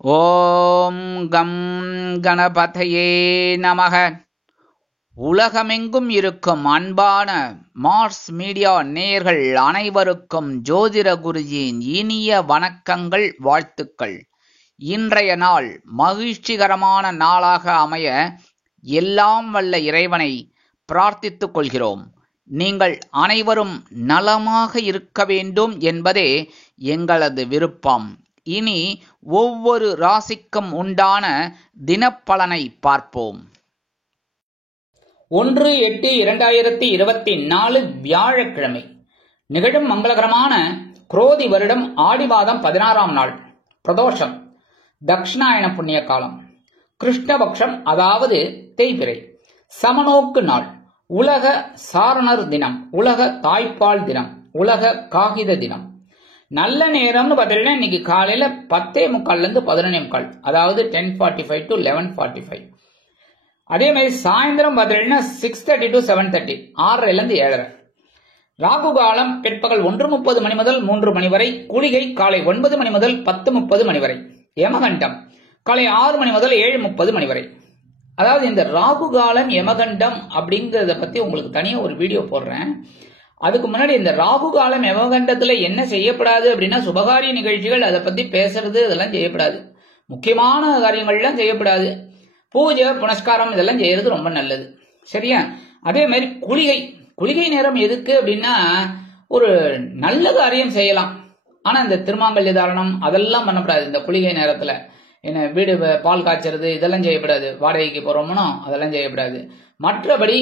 ஓம் come கணபதையே நமக. உலகமெங்கும் இருக்கும் அன்பான மார்ஸ் மீடியா நேயர்கள் அனைவருக்கும் ஜோதிட குருஜியின் இனிய வணக்கங்கள், வாழ்த்துக்கள். இன்றைய நாள் மகிழ்ச்சிகரமான நாளாக அமைய எல்லாம் வல்ல இறைவனை பிரார்த்தித்துக் கொள்கிறோம். நீங்கள் அனைவரும் நலமாக இருக்க வேண்டும் என்பதே எங்களது விருப்பம். இனி ஒவ்வொரு ராசிக்கும் உண்டான தினப்பலனை பார்ப்போம். 1/8/2024 வியாழக்கிழமை நிகழும் மங்களகரமான குரோதி வருடம் ஆடி மாதம் 16ஆம் நாள், பிரதோஷம், தக்ஷிணாயன புண்ணிய காலம், கிருஷ்ணபக்ஷம் அதாவது தேய்பிறை, சமநோக்கு நாள், உலக சாரணர் தினம், உலக தாய்ப்பால் தினம், உலக காகித தினம். நல்ல நேரம்னு பார்த்தீங்கன்னா இன்னைக்கு காலையில 10:45 11:45, அதாவது 10:45 to 11:45. அதே மாதிரி சாயந்தரம் பார்த்தீங்கன்னா 6:30 to 7:30, 6:30 7:30. ராகு காலம் பிற்பகல் 1:30 மணி முதல் 3 மணி வரை, குளிகை காலை 9 மணி முதல் 10:30 மணி வரை, யமகண்டம் காலை 6 மணி முதல் 7:30 மணி வரை. அதாவது இந்த ராகு காலம் யமகண்டம் அப்படிங்கறத பத்தி உங்களுக்கு தனியா ஒரு வீடியோ போடுறேன். அதுக்கு முன்னாடி இந்த ராகு காலம் யமகண்டத்துல என்ன செய்யப்படாது அப்படின்னா, சுபகாரிய நிகழ்ச்சிகள் அதை பத்தி பேசுறது இதெல்லாம் செய்யப்படாது. முக்கியமான காரியங்கள்லாம் செய்யப்படாது. பூஜை புனஸ்காரம் இதெல்லாம் செய்யறது ரொம்ப நல்லது, சரியா? அதே மாதிரி குளிகை நேரம் எதுக்கு அப்படின்னா, ஒரு நல்ல காரியம் செய்யலாம். ஆனா இந்த திருமாங்கல்ய தாரணம் அதெல்லாம் பண்ணக்கூடாது இந்த குளிகை நேரத்துல. என்ன வீடு பால் காய்ச்சறது இதெல்லாம் செய்யப்படாது. வாடகைக்கு போறோம்னோ அதெல்லாம் செய்யப்படாது. மற்றபடி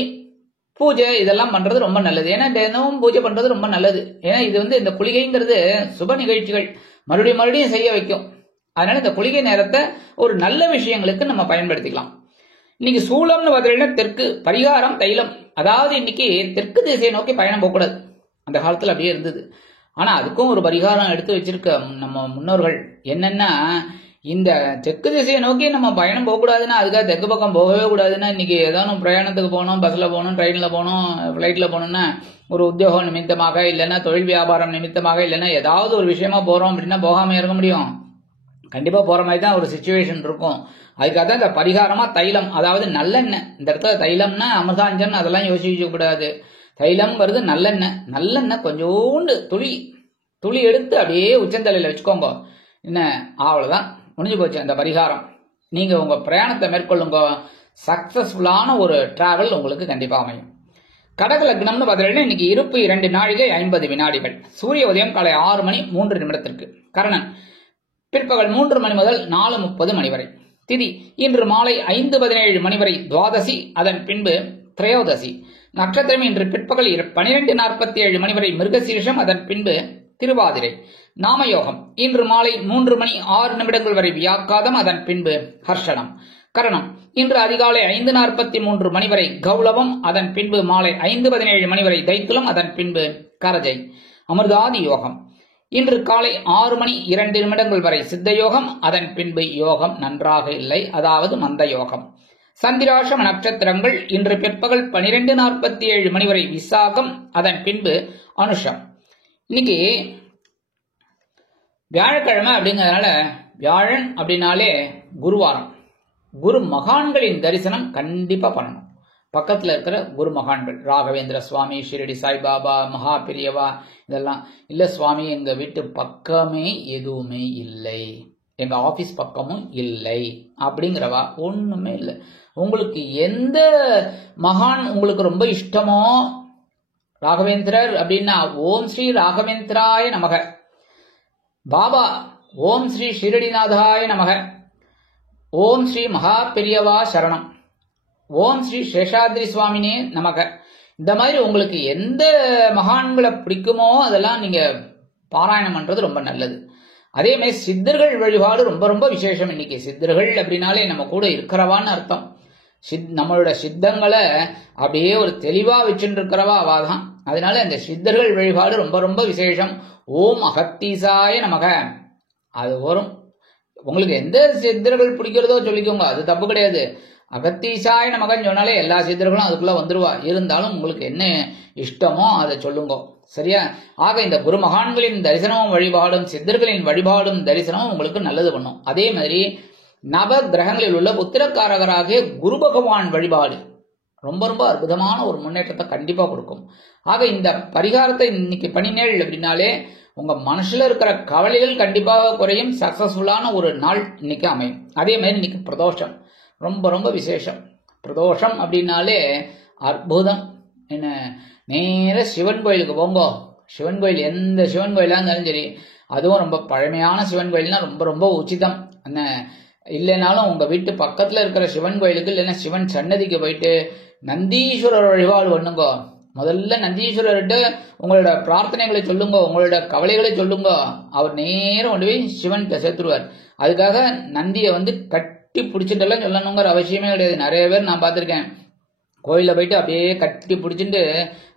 பூஜை இதெல்லாம் பண்றது ரொம்ப நல்லது. ஏன்னா தினமும் பூஜை பண்றது ரொம்ப நல்லது. ஏன்னா இது இந்த குளிகைங்கிறது சுப நிகழ்ச்சிகள் மறுபடியும் செய்ய வைக்கும். அதனால இந்த குளிகை நேரத்தை ஒரு நல்ல விஷயங்களுக்கு நம்ம பயன்படுத்திக்கலாம். இன்னைக்கு சூளம்னு பார்த்தீங்கன்னா தெற்கு, பரிகாரம் தைலம். அதாவது இன்னைக்கு தெற்கு திசையை நோக்கி பயணம் போகக்கூடாது. அந்த காலத்துல அப்படியே இருந்தது. ஆனா அதுக்கும் ஒரு பரிகாரம் எடுத்து வச்சிருக்க நம்ம முன்னோர்கள். என்னன்னா, இந்த தெற்கு திசையை நோக்கி நம்ம பயணம் போகக்கூடாதுன்னா, அதுக்காக தெற்கு பக்கம் போகவே கூடாதுன்னா, இன்னைக்கு ஏதாவது பிரயாணத்துக்கு போகணும், பஸ்ல போகணும், ட்ரெயின்ல போகணும், பிளைட்ல போகணும்னா, ஒரு உத்தியோகம் நிமித்தமாக இல்லைன்னா தொழில் வியாபாரம் நிமித்தமாக இல்லைன்னா ஏதாவது ஒரு விஷயமா போறோம் அப்படின்னா போகாம இருக்க முடியும்? கண்டிப்பா போற மாதிரி தான் ஒரு சிச்சுவேஷன் இருக்கும். அதுக்காக தான் இந்த பரிகாரமா தைலம், அதாவது நல்லெண்ணெய். இந்த இடத்துல தைலம்னா அமிர்தாஞ்சன் அதெல்லாம் யோசிக்க கூடாது. தைலம்ங்கிறது நல்லெண்ணெய் கொஞ்சோண்டு துளி எடுத்து அப்படியே உச்சந்தலையில வச்சுக்கோங்க. என்ன அவ்வளவுதான், முடிஞ்சு போச்சு அந்த பரிகாரம். நீங்க உங்க பிரயாணத்தை மேற்கொள்ளுங்க. சக்சஸ்ஃபுல்லான ஒரு டிராவல் உங்களுக்கு கண்டிப்பா அமையும். கடக லக்னம்னு பார்த்தீங்கன்னா இன்னைக்கு இருப்பு 2 நாழிகை 50 வினாடிகள். சூரிய உதயம் காலை 6 மணி 3 நிமிடத்திற்கு. கரணன் பிற்பகல் 3 மணி முதல் 4:30 மணி வரை. திதி இன்று மாலை 5:17 மணி வரை துவாதசி, அதன் பின்பு திரையோதசி. நட்சத்திரம் இன்று பிற்பகல் 12:47 மணி வரை மிருகசீரிஷம், அதன் பின்பு திருவாதிரை. நாமயோகம் இன்று மாலை 3 மணி 6 நிமிடங்கள் வரை வியாக்காதம், அதன் பின்பு ஹர்ஷனம். கரணம் இன்று அதிகாலை 5:43 மணி வரை கௌளவம், அதன் பின்பு மாலை 5:17 மணி வரை தைத்துலம், அதன் பின்பு கரஜை. அமிர்தாதி யோகம் இன்று காலை 6 மணி 2 நிமிடங்கள் வரை சித்த யோகம், அதன் பின்பு யோகம் நன்றாக இல்லை, அதாவது மந்த யோகம். சந்திராஷம நட்சத்திரங்கள் இன்று பிற்பகல் 12:47 மணி வரை விசாகம், அதன் பின்பு அனுஷம். இன்னைக்கு வியாழக்கிழமை அப்படிங்கிறதுனால, வியாழன் அப்படின்னாலே குருவாரம். குரு மகான்களின் தரிசனம் கண்டிப்பா பண்ணணும். பக்கத்துல இருக்கிற குரு மகான்கள், ராகவேந்திர சுவாமி, ஷிரடி சாய்பாபா, மகா பெரியவா, இதெல்லாம் இல்ல சுவாமி எங்க வீட்டு பக்கமே எதுவுமே இல்லை, எங்க ஆபீஸ் பக்கமும் இல்லை அப்படிங்கிறவா ஒண்ணுமே இல்லை. உங்களுக்கு எந்த மகான் உங்களுக்கு ரொம்ப இஷ்டமோ, ராகவேந்திரர் அப்படின்னா ஓம் ஸ்ரீ ராகவேந்திராய நமக, பாபா ஓம் ஸ்ரீ ஷிரடிநாதாய நமக, ஓம் ஸ்ரீ மகா பெரியவா சரணம், ஓம் ஸ்ரீ சேஷாத்ரி சுவாமினே நமக. இந்த மாதிரி உங்களுக்கு எந்த மகான்களை பிடிக்குமோ அதெல்லாம் நீங்க பாராயணம் பண்றது ரொம்ப நல்லது. அதே மாதிரி சித்தர்கள் வழிபாடு ரொம்ப விசேஷம். இன்னைக்கு சித்தர்கள் அப்படின்னாலே நம்ம கூட இருக்கிறவான்னு அர்த்தம். நம்மளோட சித்தங்களை அப்படியே ஒரு தெளிவா வச்சுட்டு இருக்கிறவா அவாதான். அதனால இந்த சித்தர்கள் வழிபாடு ரொம்ப விசேஷம். ஓம் அகத்தீசாய நமக அது வரும். உங்களுக்கு எந்த சித்தர்கள் பிடிக்கிறதோ சொல்லிக்கோங்க, அது தப்பு கிடையாது. அகத்தீசாய நமகன்னு சொன்னாலே எல்லா சித்தர்களும் அதுக்குள்ள வந்துருவா. இருந்தாலும் உங்களுக்கு என்ன இஷ்டமோ அதை சொல்லுங்க. சரியா? ஆக இந்த குரு மகான்களின் தரிசனமும் வழிபாடும் சித்தர்களின் வழிபாடும் தரிசனமும் உங்களுக்கு நல்லது பண்ணும். அதே மாதிரி நவ கிரகங்களில் உள்ள புத்திரக்காரகராகிய குரு பகவான் வழிபாடு ரொம்ப ரொம்ப அற்புதமான ஒரு முன்னேற்றத்தை கண்டிப்பா கொடுக்கும். ஆக இந்த பரிகாரத்தை இன்னைக்கு பண்ணினேள் அப்படின்னாலே உங்க மனசுல இருக்கிற கவலைகள் கண்டிப்பாக குறையும். சக்சஸ்ஃபுல்லான ஒரு நாள் இன்னைக்கு அமையும். அதே மாதிரி இன்னைக்கு பிரதோஷம் ரொம்ப ரொம்ப விசேஷம். பிரதோஷம் அப்படின்னாலே அற்புதம். என்ன, நேர சிவன் கோயிலுக்கு போங்க. சிவன் கோயில் எந்த சிவன் கோயிலா இருந்தாலும் சரி, அதுவும் ரொம்ப பழமையான சிவன் கோயில்னா ரொம்ப ரொம்ப உச்சிதம். என்ன இல்லைனாலும் உங்க வீட்டு பக்கத்துல இருக்கிற சிவன் கோயிலுக்கு இல்லைன்னா சிவன் சன்னதிக்கு போயிட்டு நந்தீஸ்வரர் வழிபாடு பண்ணுங்க. முதல்ல நந்தீஸ்வரர்கிட்ட உங்களோட பிரார்த்தனைகளை சொல்லுங்க, உங்களோட கவலைகளை சொல்லுங்க. அவர் நேரம் கொண்டு போய் சிவன் சேர்த்துருவார். அதுக்காக நந்தியை கட்டி பிடிச்சிட்டெல்லாம் சொல்லணுங்கிற அவசியமே கிடையாது. நிறைய பேர் நான் பார்த்திருக்கேன், கோயில போயிட்டு அப்படியே கட்டி பிடிச்சிட்டு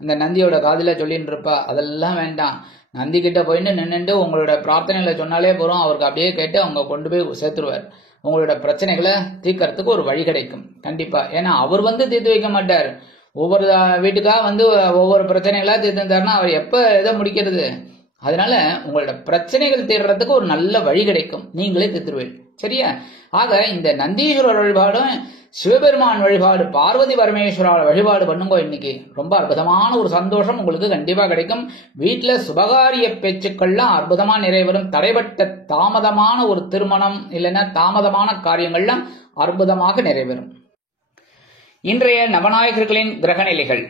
அந்த நந்தியோட காதில சொல்லிட்டு இருப்பா. அதெல்லாம் வேண்டாம். நந்தி கிட்ட போயிட்டு நின்றுட்டு உங்களோட பிரார்த்தனைகளை சொன்னாலே போறோம், அவருக்கு அப்படியே கேட்டு அவங்க கொண்டு போய் சேர்த்துருவார். உங்களோட பிரச்சனைகளை தீர்க்கறதுக்கு ஒரு வழி கிடைக்கும் கண்டிப்பா. ஏன்னா அவர் தீர்த்து வைக்க மாட்டார். ஒவ்வொரு வீட்டுக்காக ஒவ்வொரு பிரச்சனைகளா தீர்த்து தந்தாருன்னா அவர் எப்ப எதை முடிக்கிறது? அதனால உங்களோட பிரச்சனைகள் தீர்றதுக்கு ஒரு நல்ல வழி கிடைக்கும். நீங்களே தீர்த்துருவீர்கள். சரியா? ஆக இந்த நந்தீஸ்வரர் வழிபாடும் சிவபெருமான் வழிபாடு பார்வதி பரமேஸ்வரர் வழிபாடு பண்ணுங்க. இன்னைக்கு ரொம்ப அற்புதமான ஒரு சந்தோஷம் உங்களுக்கு கண்டிப்பா கிடைக்கும். வீட்டுல சுபகாரிய பேச்சுக்கள்லாம் அற்புதமா நிறைவேறும். தடைபட்ட தாமதமான ஒரு திருமணம் இல்லைன்னா தாமதமான காரியங்கள்லாம் அற்புதமாக நிறைவேறும். இன்றைய நவநாயகர்களின் கிரகநிலைகள்: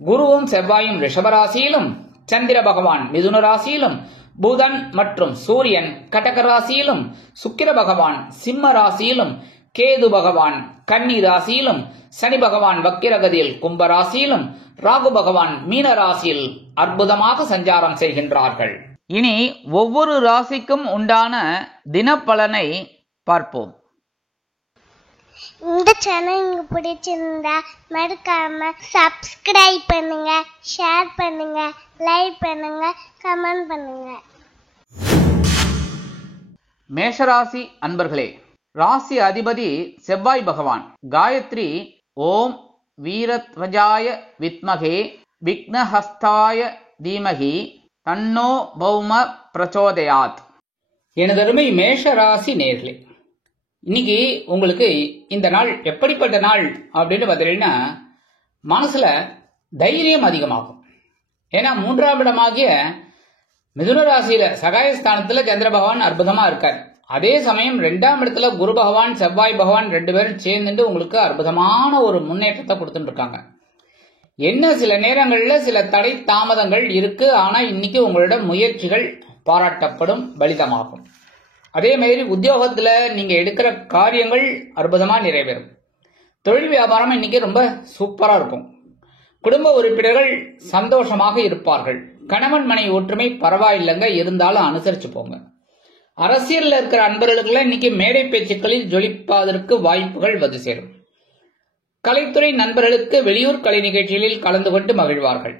குருவும் செவ்வாயும் ரிஷபராசியிலும், சந்திர பகவான் மிதுன ராசியிலும், புதன் மற்றும் சூரியன் கடக ராசியிலும், சுக்கிர பகவான் சிம்ம ராசியிலும், கேது பகவான் கன்னி ராசியிலும், சனி பகவான் வக்கிரகதியில் கும்ப ராசியிலும், ராகு பகவான் மீன ராசியில் அற்புதமாக சஞ்சாரம் செய்கின்றார்கள். இனி ஒவ்வொரு ராசிக்கும் உண்டான தினப்பலனை பார்ப்போம். இந்த சேனல் உங்களுக்கு பிடிச்சிருந்தா மறக்காம சப்ஸ்கிரைப் பண்ணுங்க, ஷேர் பண்ணுங்க, லைக் பண்ணுங்க, கமெண்ட் பண்ணுங்க. மேஷராசி அன்பர்களே, ராசி அதிபதி செவ்வாய் பகவான். காயத்ரி ஓம் வீரத்வஜாய வித்மகே விக்னஹஸ்தாய தீமகி தன்னோ பௌம பிரச்சோதயாத். எனதருமை மேஷராசி நேர்களே, இன்னைக்கு உங்களுக்கு இந்த நாள் எப்படிப்பட்ட நாள் அப்படின்னு பார்த்தீங்கன்னா, மனசுல தைரியம் அதிகமாகும். ஏன்னா 3ஆம் இடமாகிய மிதுன ராசியில சகாயஸ்தானத்துல சந்திர பகவான் அற்புதமா இருக்கார். அதே சமயம் 2ஆம் இடத்துல குரு பகவான் செவ்வாய் பகவான் 2 பேரும் சேர்ந்துட்டு உங்களுக்கு அற்புதமான ஒரு முன்னேற்றத்தை கொடுத்துட்டு இருக்காங்க. என்ன சில நேரங்கள்ல சில தடை தாமதங்கள் இருக்கு. ஆனா இன்னைக்கு உங்களோட முயற்சிகள் பாராட்டப்படும், பலிதமாகும். அதே மாதிரி உத்தியோகத்துல நீங்க எடுக்கிற காரியங்கள் அற்புதமா நிறைவேறும். தொழில் வியாபாரம் இன்னைக்கு ரொம்ப சூப்பரா இருக்கும். குடும்ப உறுப்பினர்கள் சந்தோஷமாக இருப்பார்கள். கணவன் மனைவி ஒற்றுமை பரவாயில்லைங்க, இருந்தாலும் அனுசரிச்சு போங்க. அரசியல்ல இருக்கிற அன்பர்களுக்கு இன்னைக்கு மேடை பேச்சுக்களில் ஜொலிப்பதற்கு வாய்ப்புகள் வந்து சேரும். கலைத்துறை நண்பர்களுக்கு வெளியூர் கலை நிகழ்ச்சிகளில் கலந்து கொண்டு மகிழ்வார்கள்.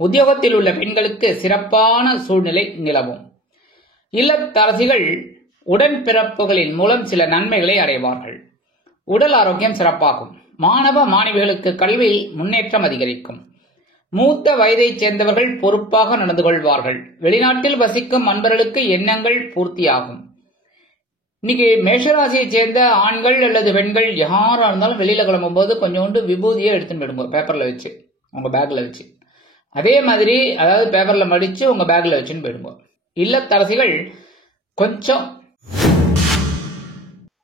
உத்தியோகத்தில் உள்ள பெண்களுக்கு சிறப்பான சூழ்நிலை நிலவும். இல்லத்தரசிகள் உடன்பிறப்புகளின் மூலம் சில நன்மைகளை அடைவார்கள். உடல் ஆரோக்கியம் சிறப்பாகும். மாணவ மாணவிகளுக்கு கல்வியில் முன்னேற்றம் அதிகரிக்கும். மூத்த வயதைச் சேர்ந்தவர்கள் பொறுப்பாக நடந்து கொள்வார்கள். வெளிநாட்டில் வசிக்கும் அன்பர்களுக்கு எண்ணங்கள் பூர்த்தியாகும். இன்னைக்கு மேஷராசியை சேர்ந்த ஆண்கள் அல்லது பெண்கள் யாரா இருந்தாலும் வெளியில கிளம்பும் போது கொஞ்சோண்டு விபூதியை எடுத்துட்டு போயிடுங்க, பேப்பர்ல வச்சு உங்க பேக்ல வச்சு. அதே மாதிரி அதாவது பேப்பர்ல மடிச்சு உங்க பேக்ல வச்சுன்னு போயிடுங்க. இல்லத்தரசிகள் கொஞ்சம்.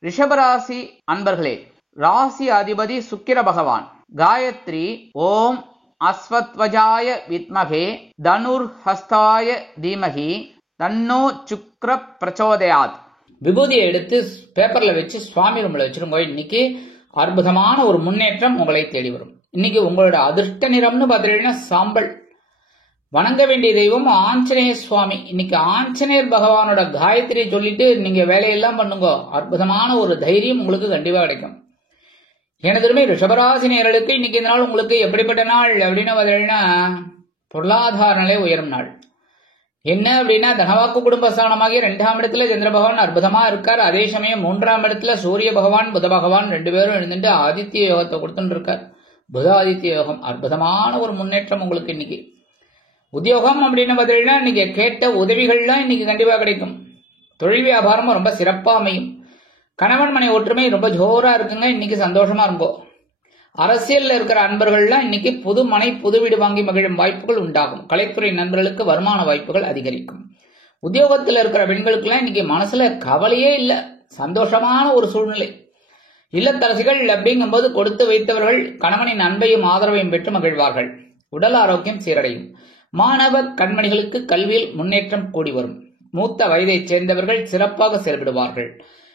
ரிஷபராசி அன்பர்களே, ராசி அதிபதி சுக்கிர பகவான். காயத்ரி ஓம் அஸ்வத்வஜாய வித்மகே தனுர் ஹஸ்தாய தீமகி தன்னோ சுக்ர பிரச்சோதயாத். விபூதியை எடுத்து பேப்பர்ல வச்சு சுவாமி ரூம்ல வச்சிருங்க. இன்னைக்கு அற்புதமான ஒரு முன்னேற்றம் உங்களை தேடி வரும். இன்னைக்கு உங்களோட அதிர்ஷ்ட நிறம்னு பாத்தீங்கன்னா சாம்பல். வணங்க வேண்டிய தெய்வம் ஆஞ்சநேய சுவாமி. இன்னைக்கு ஆஞ்சநேயர் பகவானோட காயத்ரியை சொல்லிட்டு நீங்க வேலையெல்லாம் பண்ணுங்க. அற்புதமான ஒரு தைரியம் உங்களுக்கு கண்டிப்பா கிடைக்கும். எனதுமே ரிஷபராசி நேயர்களுக்கு இன்னைக்கு இந்த நாள் உங்களுக்கு எப்படிப்பட்ட நாள் அப்படின்னு பாத்தீங்கன்னா, பொருளாதார நிலை உயரும் நாள். என்ன அப்படின்னா தனவாக்கு குடும்பஸ்தானமாகிய 2ஆம் இடத்துல சந்திர பகவான் அற்புதமா இருக்கார். அதே சமயம் 3ஆம் இடத்துல சூரிய பகவான் புத பகவான் 2 பேரும் எழுந்துட்டு ஆதித்ய யோகத்தை கொடுத்துட்டு இருக்கார். புத ஆதித்ய யோகம் அற்புதமான ஒரு முன்னேற்றம் உங்களுக்கு இன்னைக்கு. உத்தியோகம் அப்படின்னு பார்த்தீங்கன்னா இன்னைக்கு கேட்ட உதவிகள்லாம் இன்னைக்கு கண்டிப்பா கிடைக்கும். தொழில் வியாபாரமும் ரொம்ப சிறப்பா அமையும். கணவன் மனை ஒற்றுமை ரொம்ப ஜோரா இருக்குங்க. இன்னைக்கு சந்தோஷமா இருக்கும். அரசியல்ல இருக்கிற அன்பர்கள்லாம் இன்னைக்கு புது மனை புது வீடு வாங்கி மகிழும் வாய்ப்புகள் உண்டாகும். கலைத்துறை நண்பர்களுக்கு வருமான வாய்ப்புகள் அதிகரிக்கும். உத்தியோகத்தில் இருக்கிற பெண்களுக்கெல்லாம் இன்னைக்கு மனசுல கவலையே இல்லை, சந்தோஷமான ஒரு சூழ்நிலை. இல்லத்தரசிகள் அப்படிங்கும்போது கொடுத்து வைத்தவர்கள் கணவனின் அன்பையும் ஆதரவையும் பெற்று மகிழ்வார்கள். உடல் ஆரோக்கியம் சீரடையும். மாணவ கண்மணிகளுக்கு கல்வியில் முன்னேற்றம் கூடி வரும். மூத்த வயதைச் சேர்ந்தவர்கள் சிறப்பாக செயல்படுவார்கள்.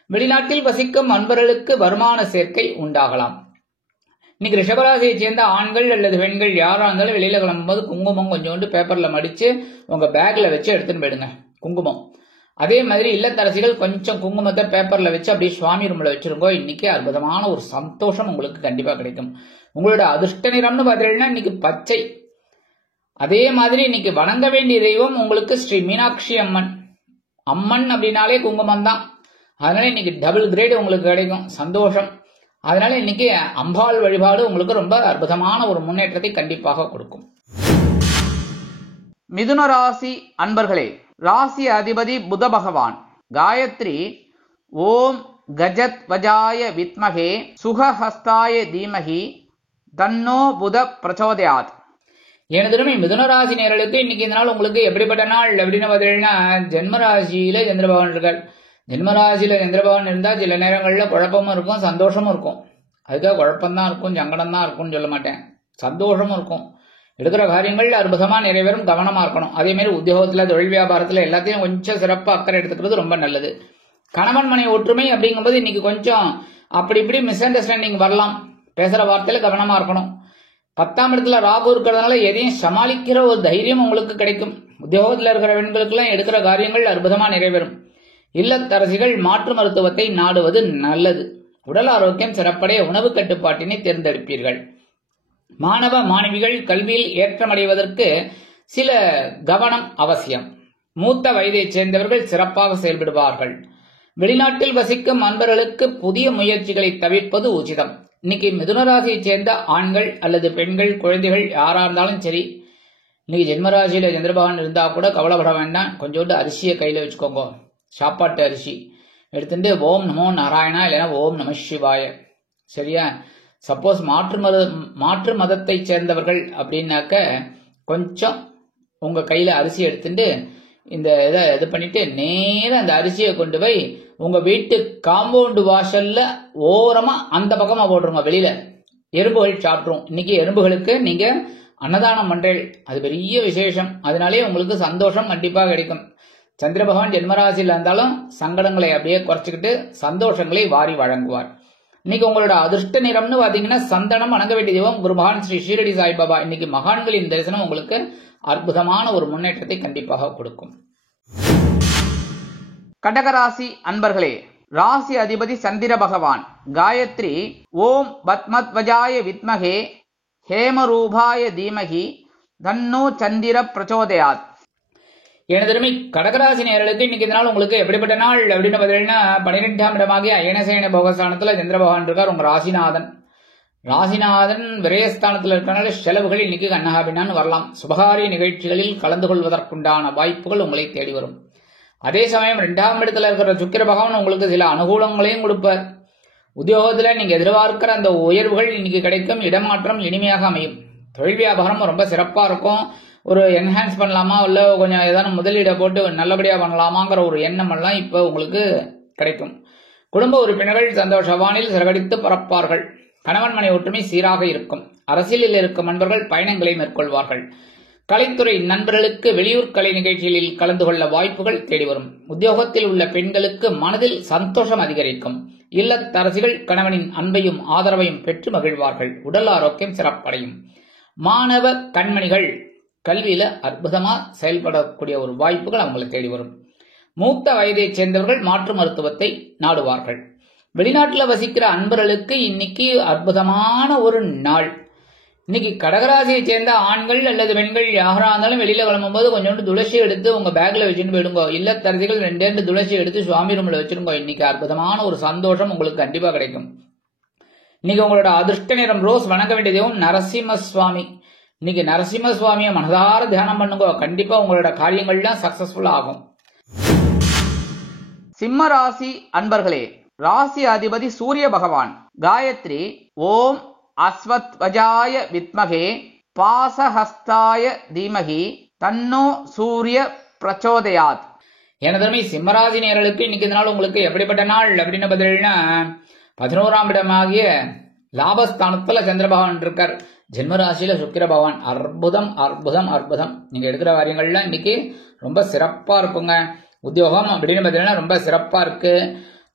வெளிநாட்டில் வசிக்கும் அன்பர்களுக்கு வருமான சேர்க்கை உண்டாகலாம். இன்னைக்கு ரிஷபராசியை சேர்ந்த ஆண்கள் அல்லது பெண்கள் யாரா இருந்தாலும் வெளியில கிளம்பும்போது குங்குமம் கொஞ்சோண்டு பேப்பர்ல மடிச்சு உங்க பேக்ல வச்சு எடுத்துன்னு போயிடுங்க குங்குமம். அதே மாதிரி இல்லத்தரசிகள் கொஞ்சம் குங்குமத்தை பேப்பர்ல வச்சு அப்படியே சுவாமி ரூம்ல வச்சிருங்கோ. இன்னைக்கு அற்புதமான ஒரு சந்தோஷம் உங்களுக்கு கண்டிப்பா கிடைக்கும். உங்களோட அதிர்ஷ்ட நிறம்னு பாத்தீங்கன்னா இன்னைக்கு பச்சை. அதே மாதிரி இன்னைக்கு வணங்க வேண்டிய தெய்வம் உங்களுக்கு ஸ்ரீ மீனாட்சி அம்மன். அம்மன் அப்படின்னாலே குங்குமம் தான். அதனால இன்னைக்கு டபுள் கிரேட் உங்களுக்கு கிடைக்கும், சந்தோஷம். அதனால இன்னைக்கு அம்பாள் வழிபாடு உங்களுக்கு ரொம்ப அற்புதமான ஒரு முன்னேற்றத்தை கண்டிப்பாக கொடுக்கும். மிதுன ராசி அன்பர்களே, ராசி அதிபதி புத பகவான். காயத்ரி ஓம் கஜத் வஜாய வித்மகே சுகஹஸ்தாய தீமகி தன்னோ புத பிரச்சோதயாத். எனதுமே மிதுனராசி நேயர்களுக்கு இன்னைக்கு இந்த நாள் உங்களுக்கு எப்படிப்பட்ட நாள் அப்படின்னு பார்த்தீங்கன்னா, ஜென்மராசியில சந்திர பகவான் இருக்கார். ஜென்மராசியில சந்திர பகவான் இருந்தா சில நேரங்கள்ல குழப்பமும் இருக்கும், சந்தோஷமும் இருக்கும். அதுக்காக குழப்பம்தான் இருக்கும், சங்கடம் தான் இருக்கும்னு சொல்ல மாட்டேன். சந்தோஷமும் இருக்கும். எடுக்கிற காரியங்கள் அற்புதமா நிறைவேறும், கவனமா இருக்கணும். அதே மாதிரி உத்தியோகத்துல தொழில் வியாபாரத்துல எல்லாத்தையும் கொஞ்சம் சிறப்பா அக்கறை எடுத்துக்கிறது ரொம்ப நல்லது. கணவன் மனை ஒற்றுமை அப்படிங்கும்போது இன்னைக்கு கொஞ்சம் அப்படி இப்படி மிஸ் அண்டர்ஸ்டாண்டிங் வரலாம். பேசுற வார்த்தையில கவனமா இருக்கணும். 10ஆம் இடத்துல ராகு இருக்கிறதுனால எதையும் சமாளிக்கிற ஒரு தைரியம் உங்களுக்கு கிடைக்கும். உத்தியோகத்தில் இருக்கிற பெண்களுக்கு எல்லாம் எடுக்கிற காரியங்கள் அற்புதமா நிறைவேறும். இல்லத்தரசிகள் மாற்று மருத்துவத்தை நாடுவது நல்லது. உடல் ஆரோக்கியம் சிறப்படைய உணவு கட்டுப்பாட்டினை தேர்ந்தெடுப்பீர்கள். மாணவ மாணவிகள் கல்வியில் ஏற்றமடைவதற்கு சில கவனம் அவசியம். மூத்த வயதைச் சேர்ந்தவர்கள் சிறப்பாக செயல்படுவார்கள். வெளிநாட்டில் வசிக்கும் அன்பர்களுக்கு புதிய முயற்சிகளை தவிர்ப்பது உச்சிதம். இன்னைக்கு மிதுனராசியை சேர்ந்த ஆண்கள் அல்லது பெண்கள் குழந்தைகள் யாரா இருந்தாலும் சரி, இன்னைக்கு ஜென்மராசியில சந்திரபகவான் இருந்தா கூட கவலைப்பட வேண்டாம். கொஞ்சோண்டு அரிசியை கையில வச்சுக்கோங்க, சாப்பாட்டு அரிசி எடுத்துட்டு ஓம் நமோ நாராயணா இல்லைன்னா ஓம் நம சிவாய. சரியா? சப்போஸ் மாற்று மதத்தை சேர்ந்தவர்கள் அப்படின்னாக்க கொஞ்சம் உங்க கையில அரிசி எடுத்துட்டு இந்த இதை இது பண்ணிட்டு நேரம் அந்த அரிசியை கொண்டு போய் உங்க வீட்டு காம்பவுண்டு வாசல்ல ஓரமா அந்த பக்கமா போட்டுருங்க. வெளியில எறும்புகள் சாப்பிட்ரும். இன்னைக்கு எறும்புகளுக்கு நீங்க அன்னதானம் பண்றேன், அது பெரிய விசேஷம். அதனாலே உங்களுக்கு சந்தோஷம் கண்டிப்பா கிடைக்கும். சந்திர பகவான் ஜென்மராசியில் இருந்தாலும் சங்கடங்களை அப்படியே குறைச்சிக்கிட்டு சந்தோஷங்களை வாரி வழங்குவார். இன்னைக்கு உங்களோட அதிர்ஷ்ட நிறம்னு பாத்தீங்கன்னா சந்தனம். வணங்க வேண்டிய தெய்வம் குரு மகான் ஸ்ரீ ஷீரடி சாய்பாபா. இன்னைக்கு மகான்களின் தரிசனம் உங்களுக்கு அற்புதமான ஒரு முன்னேற்றத்தை கண்டிப்பாக கொடுக்கும். கடகராசி அன்பர்களே, ராசி அதிபதி சந்திர பகவான். காயத்ரி ஓம் பத்மத்வஜாய வித்மகே ஹேமரூபாய தீமகி தன்னோ சந்திர பிரச்சோதயாத். எனதருமை கடகராசி நேயர்களுக்கு இன்னைக்கு இந்த நாள் உங்களுக்கு எப்படிப்பட்ட நாள் அப்படின்னு பார்த்தீங்கன்னா, 12ஆம் இடமாகிய அயனசேன போகஸ்தானத்துல சந்திர பகவான் இருக்கார். உங்க ராசிநாதன் விரயஸ்தானத்தில் இருக்கிறனால செலவுகள் இன்னைக்கு கண்ணகாபின்னான்னு வரலாம். சுபகாரிய நிகழ்ச்சிகளில் கலந்து கொள்வதற்குண்டான வாய்ப்புகள் உங்களை தேடி வரும். அதே சமயம் 2ஆம் இடத்துல இருக்கிற சுக்கிர பகவான் உங்களுக்கு சில அனுகூலங்களையும் கொடுப்பார். உத்தியோகத்துல நீங்க எதிர்பார்க்கிற அந்த உயர்வுகள் இன்னைக்கு கிடைக்கும். இடமாற்றம் இனிமையாக அமையும். தொழில் வியாபாரம் ரொம்ப சிறப்பா இருக்கும். ஒரு என்ஹான்ஸ் பண்ணலாமா இல்ல கொஞ்சம் ஏதாவது முதலீடை போட்டு நல்லபடியா பண்ணலாமாங்கிற ஒரு எண்ணம் எல்லாம் இப்ப உங்களுக்கு கிடைக்கும். குடும்ப உறுப்பினர்கள் சந்தோஷவானில் சிறகடித்து பறப்பார்கள். கணவன் மனை ஒற்றுமை சீராக இருக்கும். அரசியலில் இருக்கும் நண்பர்கள் பயணங்களை மேற்கொள்வார்கள். கலைத்துறை நண்பர்களுக்கு வெளியூர் கலை நிகழ்ச்சிகளில் கலந்து கொள்ள வாய்ப்புகள் தேடி வரும். உத்தியோகத்தில் உள்ள பெண்களுக்கு மனதில் சந்தோஷம் அதிகரிக்கும். இல்லத்தரசிகள் கணவனின் அன்பையும் ஆதரவையும் பெற்று மகிழ்வார்கள். உடல் ஆரோக்கியம் சிறப்படையும். மாணவ கண்மணிகள் கல்வியில அற்புதமா செயல்படக்கூடிய ஒரு வாய்ப்புகள் அவங்களை தேடி வரும். மூத்த வயதைச் சேர்ந்தவர்கள் மாற்று மருத்துவத்தை நாடுவார்கள். வெளிநாட்டில் வசிக்கிற அன்பர்களுக்கு இன்னைக்கு அற்புதமான ஒரு நாள். இன்னைக்கு கடகராசியை சேர்ந்த ஆண்கள் அல்லது பெண்கள் யாரா இருந்தாலும் வெளியில கிளம்பும்போது கொஞ்சோண்டு துளசி எடுத்து உங்க பேக்ல வச்சுட்டு போயிடுங்க. இல்லத்தரசிகள் 2 துளசி எடுத்து சுவாமி ரூம்ல வச்சிருங்க. இன்னைக்கு அற்புதமான ஒரு சந்தோஷம் உங்களுக்கு கண்டிப்பா கிடைக்கும். இன்னைக்கு உங்களோட அதிர்ஷ்ட நிறம் ரோஸ். வணங்க வேண்டிய தெய்வம் நரசிம்ம சுவாமி. இன்னைக்கு நரசிம்ம சுவாமியை மனதார தியானம் பண்ணுங்க. கண்டிப்பா உங்களோட காரியங்கள்லாம் சக்சஸ்ஃபுல் ஆகும். சிம்ம ராசி அன்பர்களே, ராசி அதிபதி சூரிய பகவான். காயத்ரி ஓம் அஸ்வத்வஜாய வித்மகே பாசஹஸ்தாய தீமகி தன்னோ சூரிய பிரச்சோதயாத். எனதருமை சிம்மராசி நேயர்களுக்கு இன்னைக்கு இந்த நாள் உங்களுக்கு எப்படிப்பட்ட நாள் அப்படின்னு பதில்னா, 11ஆம் இடமாகிய லாபஸ்தானத்துல சந்திர பகவான் இருக்கார். ஜென்மராசியில சுக்கிர பகவான். அற்புதம் அற்புதம் அற்புதம். நீங்க எடுக்கிற காரியங்கள்லாம் இன்னைக்கு ரொம்ப சிறப்பா இருக்குங்க. உத்தியோகம் அப்படின்னு பார்த்தீங்கன்னா ரொம்ப சிறப்பா இருக்கு.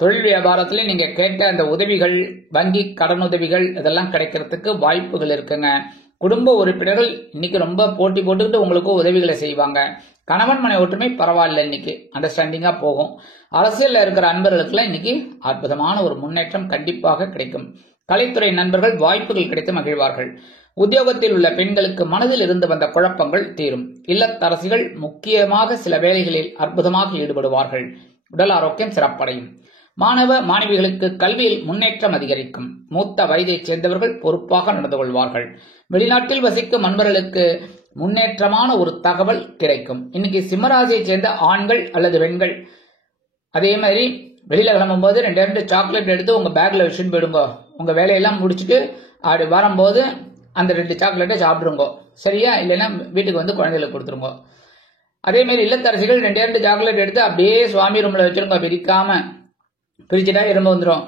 தொழில் வியாபாரத்துல நீங்க கேட்ட அந்த உதவிகள், வங்கி கடன் உதவிகள் இதெல்லாம் கிடைக்கிறதுக்கு வாய்ப்புகள் இருக்குங்க. குடும்ப உறுப்பினர்கள் இன்னைக்கு ரொம்ப போட்டி போட்டுக்கிட்டு உங்களுக்கு உதவிகளை செய்வாங்க. கணவன் மனை ஒற்றுமை பரவாயில்ல, இன்னைக்கு அண்டர்ஸ்டாண்டிங்கா போகும். அரசியல்ல இருக்கிற அன்பர்களுக்குலாம் இன்னைக்கு அற்புதமான ஒரு முன்னேற்றம் கண்டிப்பாக கிடைக்கும். கலைத்துறை நண்பர்கள் வாய்ப்புகள் கிடைத்து மகிழ்வார்கள். உத்தியோகத்தில் உள்ள பெண்களுக்கு மனதில் இருந்து வந்த குழப்பங்கள் தீரும். இல்லத்தரசிகள் முக்கியமாக சில வேலைகளில் அற்புதமாக ஈடுபடுவார்கள். உடல் ஆரோக்கியம் சிறப்படையும். மாணவ மாணவிகளுக்கு கல்வியில் முன்னேற்றம் அதிகரிக்கும். மூத்த வயதைச் சேர்ந்தவர்கள் பொறுப்பாக நடந்து கொள்வார்கள். வெளிநாட்டில் வசிக்கும் அன்பர்களுக்கு முன்னேற்றமான ஒரு தகவல் கிடைக்கும். இன்னைக்கு சிம்மராசியை சேர்ந்த ஆண்கள் அல்லது பெண்கள் அதே மாதிரி வெளியில கிளம்பும் போது 2 சாக்லேட் எடுத்து உங்க பேக்ல வச்சுன்னு போயிடுங்க. உங்க வேலையெல்லாம் முடிச்சுட்டு அப்படி வரும்போது அந்த 2 சாக்லேட்டை சாப்பிடுங்க. சரியா? இல்லைன்னா வீட்டுக்கு வந்து குழந்தைகளுக்கு கொடுத்துருங்க. அதே மாதிரி இல்லத்தரசிகள் 2 சாக்லேட் எடுத்து அப்படியே சுவாமி ரூம்ல வச்சிருங்க. பிரிக்காம. பிரிச்சுட்டா எறும்பு வந்துடும்.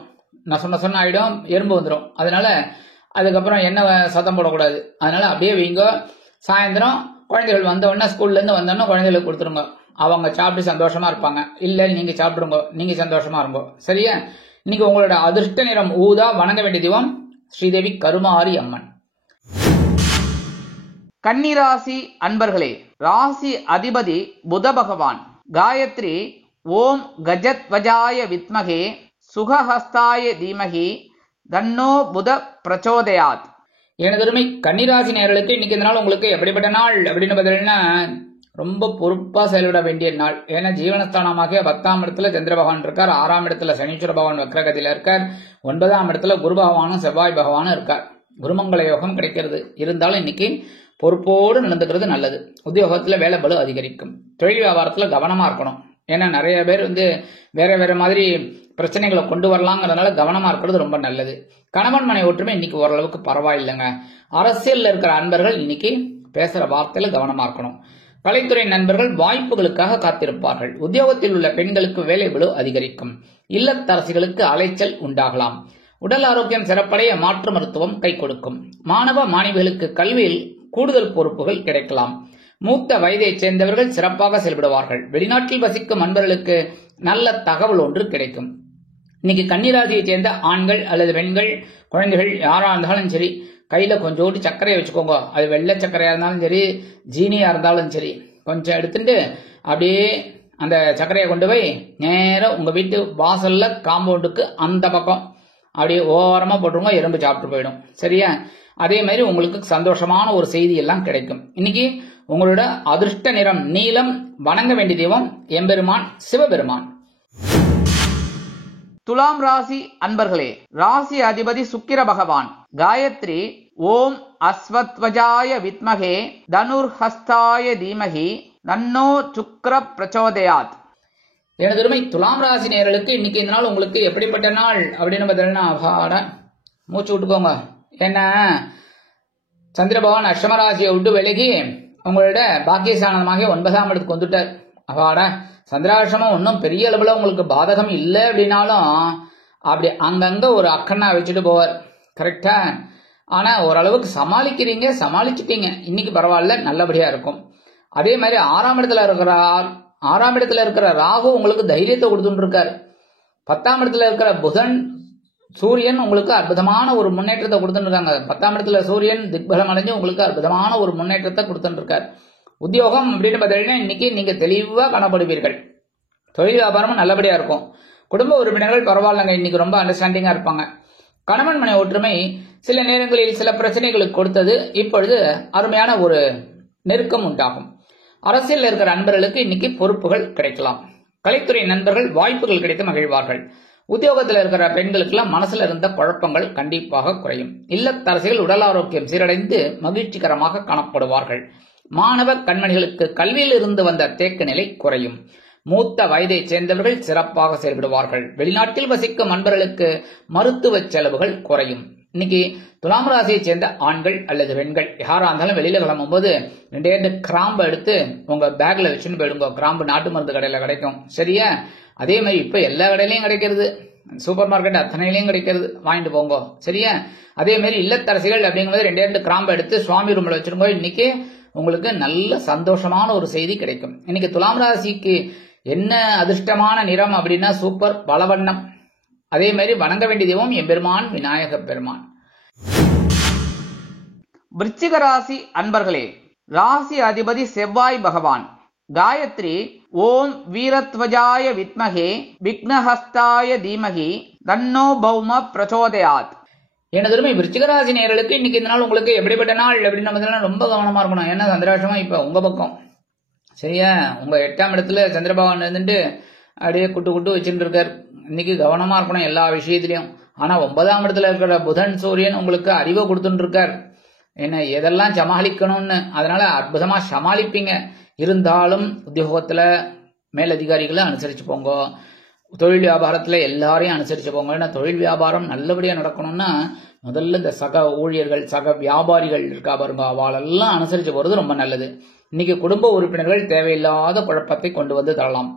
நொசம் ஆயிடும், எறும்பு வந்துடும். அதனால அதுக்கப்புறம் என்ன சத்தம் போடக்கூடாது. அதனால அப்படியே வைங்க. சாயந்தரம் குழந்தைகள் வந்தோடனே ஸ்கூல்ல இருந்து வந்தோடனே குழந்தைகளுக்கு கொடுத்துருங்க. அவங்க சாப்பிட்டு சந்தோஷமா இருப்பாங்க. இல்ல நீங்க சாப்பிடுங்க, நீங்க சந்தோஷமா இருங்க. சரியா? இன்னைக்கு உங்களோட அதிர்ஷ்ட நிறம் ஊதா. வணங்க வேண்டிய தெய்வம் ஸ்ரீதேவி கருமாரி அம்மன். கன்னிராசி அன்பர்களே, ராசி அதிபதி புத பகவான். காயத்ரி ஓம் கஜத்வஜாய வித்மகே சுகஹஸ்தாய தீமகி தன்னோ புத பிரச்சோதயாத். எனதருமை கன்னிராசி நேயர்களுக்கு இன்னைக்கு இந்த நாள் உங்களுக்கு எப்படிப்பட்ட நாள் அப்படின்னு பார்த்தீங்கன்னா, ரொம்ப பொறுப்பா செயல்பட வேண்டிய நாள். ஏன்னா ஜீவனஸ்தானமாக 10ஆம் இடத்துல சந்திர பகவான் இருக்கார். 6ஆம் இடத்துல சனீஸ்வர பகவான் வக்ரகதியில இருக்கார். 9ஆம் இடத்துல குரு பகவானும் செவ்வாய் பகவானும் இருக்கார். குருமங்கள யோகம் கிடைக்கிறது. இருந்தாலும் இன்னைக்கு பொறுப்போடு நடந்துக்கிறது நல்லது. உத்தியோகத்துல வேலை பளு அதிகரிக்கும். தொழில் வியாபாரத்துல கவனமா இருக்கணும். ஏன்னா நிறைய பேர் வேற வேற மாதிரி பிரச்சனைகளை கொண்டு வரலாங்கிறதுனால கவனமா இருக்கிறது ரொம்ப நல்லது. கணவன் மனை ஒற்றுமை இன்னைக்கு ஓரளவுக்கு பரவாயில்லைங்க. அரசியல்ல இருக்கிற அன்பர்கள் இன்னைக்கு பேசுற வார்த்தையில கவனமா இருக்கணும். கலைத்துறை நண்பர்கள் வாய்ப்புகளுக்காக காத்திருப்பார்கள். உத்தியோகத்தில் உள்ள பெண்களுக்கு வேலை பளு அதிகரிக்கும். இல்லத்தரசிகளுக்கு அலைச்சல் உண்டாகலாம். உடல் ஆரோக்கியம் சிறப்படைய மாற்று மருத்துவம் கை கொடுக்கும். மாணவ மாணவிகளுக்கு கல்வியில் கூடுதல் பொறுப்புகள் கிடைக்கலாம். மூத்த வயதைச் சேர்ந்தவர்கள் சிறப்பாக செயல்படுவார்கள். வெளிநாட்டில் வசிக்கும் அன்பர்களுக்கு நல்ல தகவல் ஒன்று கிடைக்கும். இன்னைக்கு கன்னிராசியை சேர்ந்த ஆண்கள் அல்லது பெண்கள், குழந்தைகள் யாரா இருந்தாலும் சரி, கையில கொஞ்சோண்டு சர்க்கரையை வச்சுக்கோங்க. அது வெள்ளை சர்க்கரையா இருந்தாலும் சரி, ஜீனியா இருந்தாலும் சரி, கொஞ்சம் எடுத்துட்டு அப்படியே அந்த சர்க்கரையை கொண்டு போய் நேரம் உங்க வீட்டு வாசல்ல காம்பவுண்டுக்கு அந்த பக்கம் அப்படியே ஓரமா போட்டுருங்க. எறும்பு சாப்பிட்டு போயிடும். சரியா? அதே மாதிரி உங்களுக்கு சந்தோஷமான ஒரு செய்தி எல்லாம் கிடைக்கும். இன்னைக்கு உங்களோட அதிர்ஷ்ட நிறம் நீலம். வணங்க வேண்டிய தெய்வம் எம்பெருமான் சிவபெருமான். துலாம் ராசி அன்பர்களே, ராசி அதிபதி சுக்கிர பகவான். காயத்ரி ஓம் அஸ்வத்வஜாய வித்மகே தனுர்ஹஸ்தாய தீமகி தன்னோ சுக்கிர பிரச்சோதயாத். எனதருமை துலாம் ராசி நேயர்களுக்கு இன்னைக்கு இந்த நாள் உங்களுக்கு எப்படிப்பட்ட நாள் அப்படின்னு பார்த்தீங்கன்னா, அபாட மூச்சு விட்டுக்கோங்க. ஏன்னா சந்திர பகவான் அஷ்டம ராசியை விட்டு விலகி உங்களோட பாக்கியஸ்தானமாக 9ஆம் இடத்துக்கு வந்துட்டார். அவாட சந்திராஷ்டமம் ஒன்றும் பெரிய அளவில் உங்களுக்கு பாதகம் இல்லை அப்படின்னாலும் அப்படி அங்கங்க ஒரு அக்கண்ணா வச்சுட்டு போவார். கரெக்டா? ஆனா ஓரளவுக்கு சமாளிக்கிறீங்க, சமாளிச்சுட்டீங்க. இன்னைக்கு பரவாயில்ல, நல்லபடியா இருக்கும். அதே மாதிரி 6ஆம் இடத்துல இருக்கிற ராகு உங்களுக்கு தைரியத்தை கொடுத்துட்டு இருக்காரு. 10ஆம் இடத்துல இருக்கிற புதன் சூரியன் உங்களுக்கு அற்புதமான ஒரு முன்னேற்றத்தை கொடுத்துட்டு இருக்காங்க. 10ஆம் இடத்துல சூரியன் திக்பலம் அடைஞ்சு உங்களுக்கு அற்புதமான ஒரு முன்னேற்றத்தை கொடுத்துட்டு இருக்காரு. உத்தியோகம் அப்படின்னு பார்த்தீங்கன்னா இன்னைக்கு நீங்க தெளிவா காணப்படுவீர்கள். தொழில் வியாபாரமும் நல்லபடியா இருக்கும். குடும்ப உறுப்பினர்கள் பரவாயில்லைங்க, இன்னைக்கு ரொம்ப அண்டர்ஸ்டாண்டிங்கா இருப்பாங்க. கணவன் மனை ஒற்றுமை சில நேரங்களில் சில பிரச்சனைகளுக்கு கொடுத்தது இப்பொழுது அருமையான ஒரு நெருக்கம் உண்டாகும். அரசியல் இருக்கிற நண்பர்களுக்கு இன்னைக்கு பொறுப்புகள் கிடைக்கலாம். கலைத்துறை நண்பர்கள் வாய்ப்புகள் கிடைத்து மகிழ்வார்கள். உத்தியோகத்தில் இருக்கிற பெண்களுக்கெல்லாம் மனசுல இருந்த குழப்பங்கள் கண்டிப்பாக குறையும். இல்லத்தரசிகள் உடல் ஆரோக்கியம் சீரடைந்து மகிழ்ச்சிகரமாக காணப்படுவார்கள். மாணவ கண்மணிகளுக்கு கல்வியில் இருந்து வந்த தேக்க நிலை குறையும். மூத்த வயதை சேர்ந்தவர்கள் சிறப்பாக செயல்படுவார்கள். வெளிநாட்டில் வசிக்கும் நண்பர்களுக்கு மருத்துவ செலவுகள் குறையும். இன்னைக்கு துலாம் ராசியை சேர்ந்த ஆண்கள் அல்லது பெண்கள் யாரா இருந்தாலும் வெளியில கிளம்பும் போது 2 கிராம்பு எடுத்து உங்க பேக்ல வச்சுன்னு போயிடுங்க. கிராம்பு நாட்டு மருந்து கடையில கிடைக்கும். சரியா? அதே மாதிரி இப்ப எல்லா கடையிலையும் கிடைக்கிறது, சூப்பர் மார்க்கெட் அத்தனையிலையும் கிடைக்கிறது, வாங்கிட்டு போங்க. சரியா? அதே மாதிரி இல்லத்தரசிகள் அப்படிங்கும்போது 2 கிராம்பு எடுத்து சுவாமி ரூம்ல வச்சிருங்க. இன்னைக்கு உங்களுக்கு நல்ல சந்தோஷமான ஒரு செய்தி கிடைக்கும். இன்னைக்கு துலாம் ராசிக்கு என்ன அதிர்ஷ்டமான நிறம் அப்படின்னா சூப்பர் பலவண்ணம். அதே மாதிரி வணங்க வேண்டிய தெய்வம் எம்பெருமான் விநாயக பெருமான். விருச்சிக ராசி அன்பர்களே, ராசி அதிபதி செவ்வாய் பகவான். காயத்ரி ஓம் வீரத்வஜாய வித்மகே விக்னஹஸ்தாய தீமகி தன்னோ பௌம பிரச்சோதயாத். எனதுமே விருச்சிக ராசி நேயர்களுக்கு இன்னைக்கு இந்த நாள் உங்களுக்கு எப்படிப்பட்ட நாள் அப்படின்னு நம்ம ரொம்ப கவனமா இருக்கணும். ஏன்னா சந்திராஷ்டமா இப்ப உங்க பக்கம். சரியா? உங்க 8ஆம் இடத்துல சந்திர பகவான் இருந்துட்டு அப்படியே குட்டு வச்சுட்டு இருக்காரு. இன்னைக்கு கவனமா இருக்கணும் எல்லா விஷயத்திலையும். ஆனா 9ஆம் இடத்துல இருக்கிற புதன் சூரியன் உங்களுக்கு அறிவை கொடுத்துட்டு இருக்கார். என்ன எதெல்லாம் சமாளிக்கணும்னு. அதனால அற்புதமா சமாளிப்பீங்க. இருந்தாலும் உத்தியோகத்துல மேலதிகாரிகளை அனுசரிச்சு போங்க. தொழில் வியாபாரத்துல எல்லாரையும் அனுசரிச்சு போங்க. ஏன்னா தொழில் வியாபாரம் நல்லபடியா நடக்கணும்னா முதல்ல இந்த சக ஊழியர்கள் சக வியாபாரிகள் இருக்கா பாருங்க, அவளெல்லாம் அனுசரிச்சு போறது ரொம்ப நல்லது. இன்னைக்கு குடும்ப உறுப்பினர்கள் தேவையில்லாத குழப்பத்தை கொண்டு வந்து தரலாம்.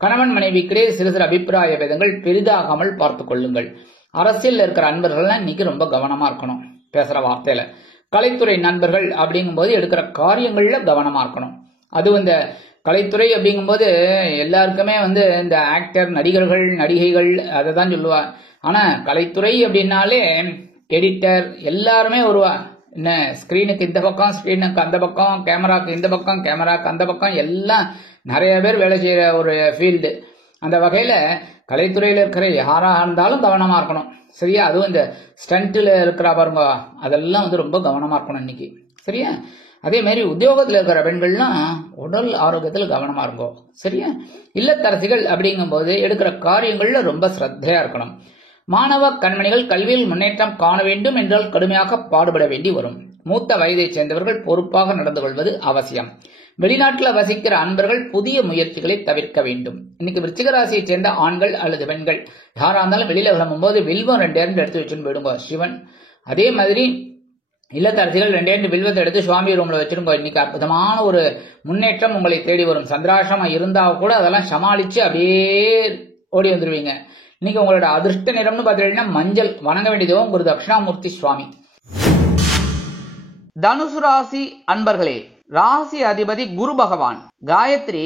கணவன் மனைவிக்கிடையே சிறு சிறு அபிப்பிராய பேதங்கள் பெரிதாகாமல் பார்த்துக் கொள்ளுங்கள். அரசியல் இருக்கிற நண்பர்கள்லாம் இன்னைக்கு ரொம்ப கவனமா இருக்கணும் பேசுற வார்த்தையில. கலைத்துறை நண்பர்கள் அப்படிங்கும்போது எடுக்கிற காரியங்கள்ல கவனமா இருக்கணும். அது இந்த கலைத்துறை அப்படிங்கும்போது எல்லாருக்குமே இந்த ஆக்டர் நடிகர்கள் நடிகைகள் அதை தான் சொல்லுவா. ஆனா கலைத்துறை அப்படின்னாலே எடிட்டர் எல்லாருமே வருவா. என்ன ஸ்கிரீனுக்கு இந்த பக்கம், ஸ்கிரீனுக்கு அந்த பக்கம், கேமராக்கு இந்த பக்கம், கேமராக்கு அந்த பக்கம், எல்லாம் நிறைய பேர் வேலை செய்யற ஒரு ஃபீல்டு. அந்த வகையில கலைத்துறையில இருக்கிற யாரா இருந்தாலும் கவனமா இருக்கணும். சரியா? அதுவும் இந்த ஸ்டண்ட்ல இருக்கிற பாருங்க, அதெல்லாம் ரொம்ப கவனமா இருக்கணும் இன்னைக்கு. சரியா? அதே மாதிரி உத்தியோகத்தில் இருக்கிற பெண்கள்லாம் உடல் ஆரோக்கியத்துல கவனமா இருக்கும். சரியா? இல்லத்தரசிகள் அப்படிங்கும் போது எடுக்கிற காரியங்கள்ல ரொம்ப ஸ்ரத்தையா இருக்கணும். மாணவ கண்மணிகள் கல்வியில் முன்னேற்றம் காண வேண்டும் என்றால் கடுமையாக பாடுபட வேண்டி வரும். மூத்த வயதை சேர்ந்தவர்கள் பொறுப்பாக நடந்து கொள்வது அவசியம். வெளிநாட்டில் வசிக்கிற அன்பர்கள் புதிய முயற்சிகளை தவிர்க்க வேண்டும். இன்னைக்கு விருச்சிக ராசியை சேர்ந்த ஆண்கள் அல்லது பெண்கள் யாரா இருந்தாலும் வெளியில கிளம்பும் போது வில்வம் 2 எடுத்து வச்சுன்னு போயிடுங்க. சிவன். அதே மாதிரி இல்லத்தரசிகள் 2 வில்வத்தை எடுத்து சுவாமி ரூம்ல வச்சிருங்க. இன்னைக்கு அற்புதமான ஒரு முன்னேற்றம் உங்களை தேடி வரும். சந்திராசிரமா இருந்தா கூட அதெல்லாம் சமாளிச்சு அப்படியே ஓடி வந்துருவீங்க. இன்னைக்கு உங்களோட அதிர்ஷ்ட நிறம்னு பாத்தீங்கன்னா மஞ்சள். வணங்க வேண்டியதும் குரு தட்சிணாமூர்த்தி சுவாமி. தனுசு ராசி அன்பர்களே, ராசி அதிபதி குரு பகவான். காயத்ரி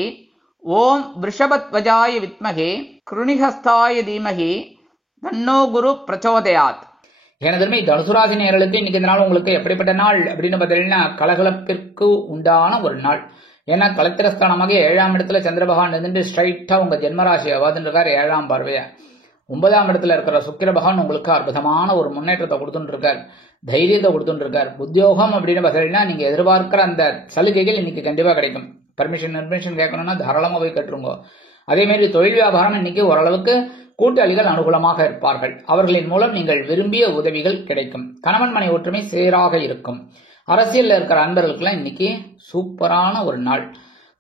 ஓம் விருஷபத்வஜாய வித்மகே கிருணிஹஸ்தாய தீமகி தன்னோ குரு பிரச்சோதயாத். எனதுமே தனுசு ராசி நேயர்களுக்கு இன்னைக்கு இந்த நாள் உங்களுக்கு எப்படிப்பட்ட நாள் அப்படின்னு பார்த்தீங்கன்னா கலகலப்பிற்கு உண்டான ஒரு நாள். ஏன்னா கலத்திரஸ்தானமாக 7ஆம் இடத்துல சந்திர பகவான் இருந்துட்டு ஸ்ட்ரைட்டா உங்க ஜென்மராசியை பார்த்துட்டு 7ஆம் பார்வைய. 9ஆம் இடத்துல இருக்கிற சுக்கிர பகவான் உங்களுக்கு அற்புதமான ஒரு முன்னேற்றத்தை கொடுத்துட்டு இருக்கார், தைரியத்தை கொடுத்துட்டு இருக்கார். உத்தியோகம் அப்படின்னு பார்த்தீங்கன்னா நீங்க எதிர்பார்க்கிற அந்த சலுகைகள் இன்னைக்கு கண்டிப்பா கிடைக்கும். பர்மிஷன் கேட்கணும்னா தாராளமா போய் கட்டுருங்க. அதே மாதிரி தொழில் வியாபாரம் இன்னைக்கு ஓரளவுக்கு கூட்டாளிகள் அனுகூலமாக இருப்பார்கள். அவர்களின் மூலம் நீங்கள் விரும்பிய உதவிகள் கிடைக்கும். கணவன் மனை ஒற்றுமை சீராக இருக்கும். அரசியல்ல இருக்கிற நண்பர்களுக்கெல்லாம் இன்னைக்கு சூப்பரான ஒரு நாள்.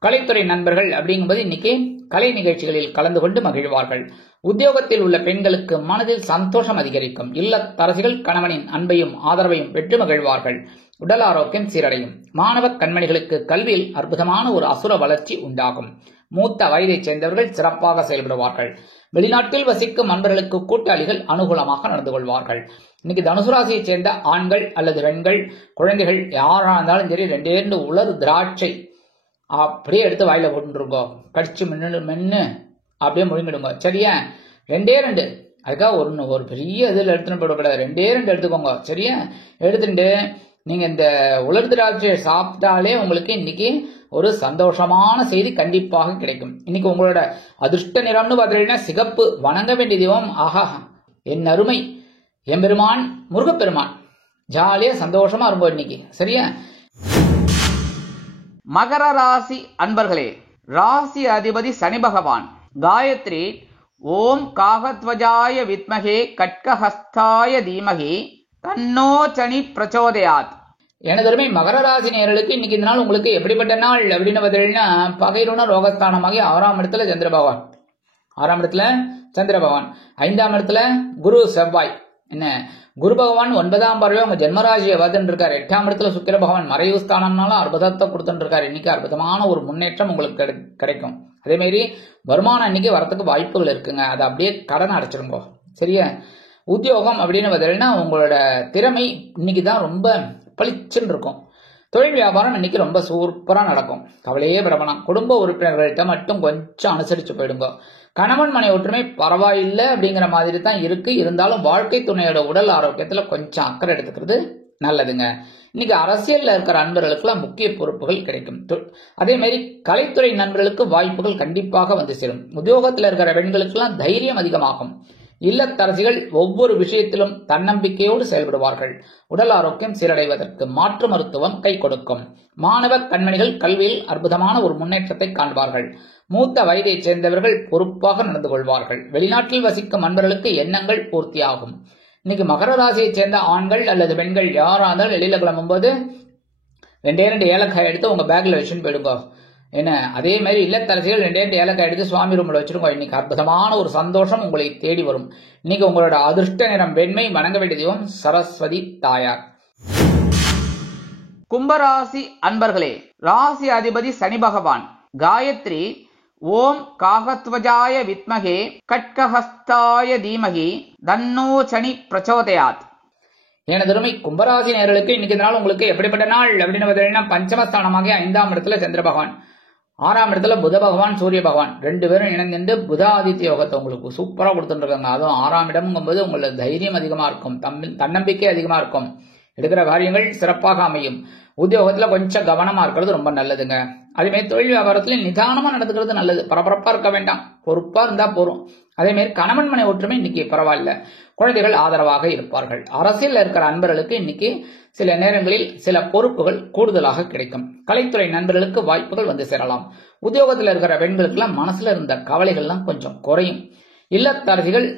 கலைத்துறை நண்பர்கள் அப்படிங்கும்போது இன்னைக்கு கலை நிகழ்ச்சிகளில் கலந்து கொண்டு மகிழ்வார்கள். உத்தியோகத்தில் உள்ள பெண்களுக்கு மனதில் சந்தோஷம் அதிகரிக்கும். இல்லத்தரசிகள் கணவனின் அன்பையும் ஆதரவையும் பெற்று மகிழ்வார்கள். உடல் ஆரோக்கியம் சீரடையும். மாணவ கண்மணிகளுக்கு கல்வியில் அற்புதமான ஒரு அசுர வளர்ச்சி உண்டாகும். மூத்த வயதை சேர்ந்தவர்கள் சிறப்பாக செயல்படுவார்கள். வெளிநாட்டில் வசிக்கும் நண்பர்களுக்கு கூட்டாளிகள் அனுகூலமாக நடந்து கொள்வார்கள். இன்னைக்கு தனுசு ராசியை சேர்ந்த ஆண்கள் அல்லது பெண்கள் குழந்தைகள் யாரா இருந்தாலும் சரி 2 உலர் திராட்சை அப்படியே எடுத்து வாயில போட்டுருக்கோ, கடிச்சு மென்னு அப்படியே முழுங்கிடுங்க. சரியா? 2 அதுக்காக ஒரு பெரிய இதில் எடுத்துன்னு போடக்கூடாது. 2 எடுத்துக்கோங்க. சரியா? எடுத்துட்டு நீங்க இந்த உலர் திராட்சையை சாப்பிட்டாலே உங்களுக்கு இன்னைக்கு ஒரு சந்தோஷமான செய்தி கண்டிப்பாக கிடைக்கும். இன்னைக்கு உங்களோட அதிர்ஷ்ட நிறம்னு பார்த்தீங்கன்னா சிகப்பு. வணங்க வேண்டிய தெய்வம் ஆஹா என் அருமை எம்பெருமான் முருகப்பெருமான். ஜாலியா சந்தோஷமா இருக்கும் இன்னைக்கு. சரியா? மகர ராசி அன்பர்களே, ராசி அதிபதி சனி பகவான். காயத்ரி ஓம் காகத்வஜாய வித்மகே கட்கஹஸ்தாய தீமகி தன்னோ சனி பிரச்சோதயாத். எனதருமை மகர ராசி நேயர்களுக்கு இன்னைக்கு இந்த நாள் உங்களுக்கு எப்படிப்பட்ட நாள் அப்படின்னு பார்த்தீங்கன்னா, பகைருண ரோகஸ்தானமாகி 6ஆம் இடத்துல சந்திர பகவான், 6ஆம் இடத்துல சந்திர பகவான், 5ஆம் இடத்துல குரு செவ்வாய். என்ன, குரு பகவான் 9ஆம் பார்வையா உங்க ஜென்மராசியை வந்துட்டு இருக்காரு. 8ஆம் இடத்துல சுக்கிர பகவான் மறைவு ஸ்தானம்னாலும் அற்புதத்தை கொடுத்துட்டு இருக்காரு. இன்னைக்கு அற்புதமான ஒரு முன்னேற்றம் உங்களுக்கு கிடைக்கும். அதே மாதிரி வருமானம் இன்னைக்கு வரத்துக்கு வாய்ப்புகள் இருக்குங்க. அதை அப்படியே கடன் அடைச்சிருங்கோ. சரியா? உத்தியோகம் அப்படின்னு பார்த்தீங்கன்னா உங்களோட திறமை இன்னைக்கு தான் ரொம்ப பளிச்சுன்னு இருக்கும். தொழில் வியாபாரம் இன்னைக்கு ரொம்ப சூப்பரா நடக்கும். கவலையே படலாம். குடும்ப உறுப்பினர்கள்ட்ட மட்டும் கொஞ்சம் அனுசரிச்சு போயிடுங்க. கணவன் மனை ஒற்றுமை பரவாயில்லை அப்படிங்கிற மாதிரி தான் இருக்கு. இருந்தாலும் வாழ்க்கை துணையோட உடல் ஆரோக்கியத்துல கொஞ்சம் அக்கறை எடுத்துக்கிறது நல்லதுங்க. இன்னைக்கு அரசியல்ல இருக்கிற நண்பர்களுக்குலாம் முக்கிய பொறுப்புகள் கிடைக்கும். அதே மாதிரி கலைத்துறை நண்பர்களுக்கு வாய்ப்புகள் கண்டிப்பாக வந்து சேரும். உத்தியோகத்தில் இருக்கிற பெண்களுக்கு எல்லாம் தைரியம் அதிகமாகும். இல்லத்தரசிகள் ஒவ்வொரு விஷயத்திலும் தன்னம்பிக்கையோடு செயல்படுவார்கள். உடல் ஆரோக்கியம் சீரடைவதற்கு மாற்று மருத்துவம் கை கொடுக்கும். மாணவ கண்மணிகள் கல்வியில் அற்புதமான ஒரு முன்னேற்றத்தை காண்பார்கள். மூத்த வயதைச் சேர்ந்தவர்கள் பொறுப்பாக நடந்து கொள்வார்கள். வெளிநாட்டில் வசிக்கும் நண்பர்களுக்கு எண்ணங்கள் பூர்த்தியாகும். இன்னைக்கு மகர ராசியைச் சேர்ந்த ஆண்கள் அல்லது பெண்கள் யாராலும் வெளியில கிளம்பும்போது 2 ஏலக்காய் எடுத்து உங்க பேக்ல வச்சுன்னு போயிடுங்க. என்ன, அதே மாதிரி இல்லத்தரசிகள் 2 ஏலக்காய் எடுத்து சுவாமி ரூம்ல வச்சிருங்க. இன்னைக்கு அற்புதமான ஒரு சந்தோஷம் உங்களை தேடி வரும். இன்னைக்கு உங்களோட அதிர்ஷ்ட நிறம் வெண்மை. வணங்க வேண்டிய தெய்வம் சரஸ்வதி தாயார். கும்பராசி அன்பர்களே, ராசி அதிபதி சனி பகவான். காயத்ரி ஓம் காகத்வஜாய வித்மகே கட்கஹஸ்தாய தீமகி தன்னோ சனி பிரச்சோதயாத். எனதருமை கும்பராசி நேயர்களுக்கு இன்னைக்கு நாள் உங்களுக்கு எப்படிப்பட்ட நாள் அப்படின்னு பார்த்தீங்கன்னா, பஞ்சமஸ்தானமாக 5ஆம் இடத்துல சந்திர பகவான், 6ஆம் இடத்துல புத பகவான், சூரிய பகவான் 2 பேரும் இணைந்து புதாதித்ய யோகத்தை உங்களுக்கு சூப்பரா கொடுத்துட்டு இருக்காங்க. அதுவும் 6ஆம் இடம்ங்கும்போது உங்களுக்கு தைரியம் அதிகமா இருக்கும், தன்னம்பிக்கை அதிகமா இருக்கும், எடுக்கிற காரியங்கள் சிறப்பாக அமையும். உத்தியோகத்துல கொஞ்சம் கவனமா இருக்கிறது ரொம்ப நல்லதுங்க. அதே மாதிரி தொழில் வியாபாரத்துல நிதானமா நடந்துக்கிறது நல்லது. பரபரப்பா இருக்க வேண்டாம், பொறுப்பா இருந்தா போறோம். அதே மாதிரி கணவன் மனை ஒற்றுமை இன்னைக்கு பரவாயில்ல. குழந்தைகள் ஆதரவாக இருப்பார்கள். அரசியல் இருக்கிற அன்பர்களுக்கு இன்னைக்கு சில நேரங்களில் சில பொறுப்புகள் கூடுதலாக கிடைக்கும். கலைத்துறை நண்பர்களுக்கு வாய்ப்புகள் வந்து சேரலாம். உத்தியோகத்தில் இருக்கிற பெண்களுக்கு எல்லாம் மனசுல இருந்த கவலைகள்லாம் கொஞ்சம் குறையும். இல்லத்தரசிகள்